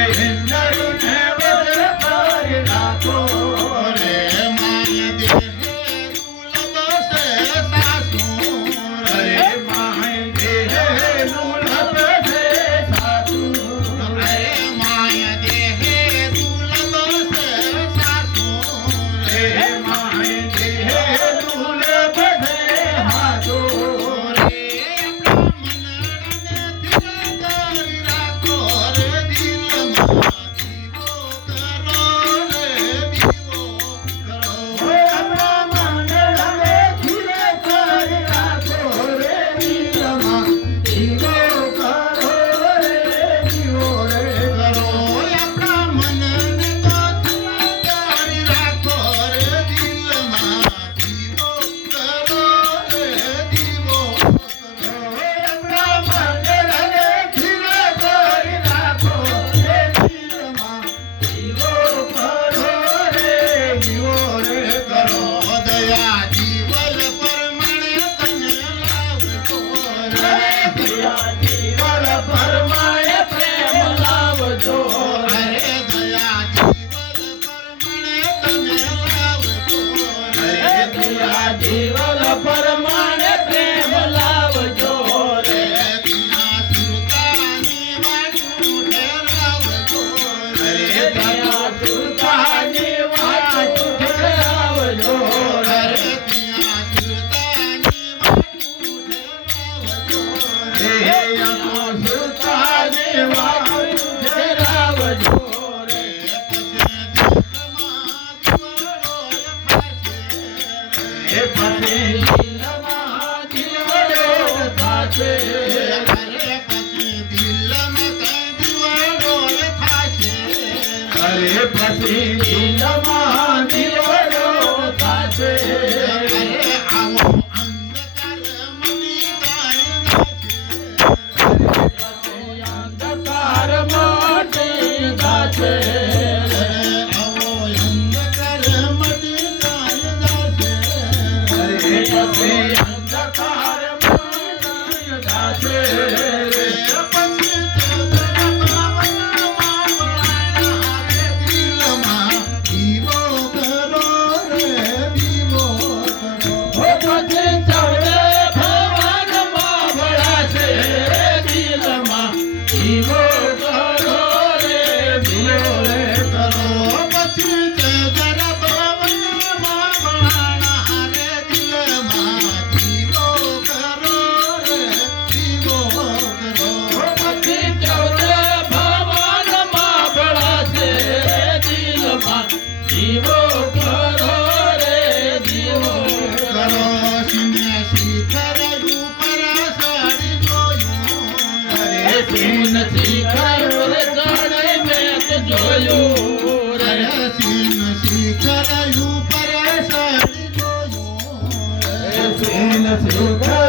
Amen. પ્રેમ અરે પછી દિલમાં જીવડો in the future.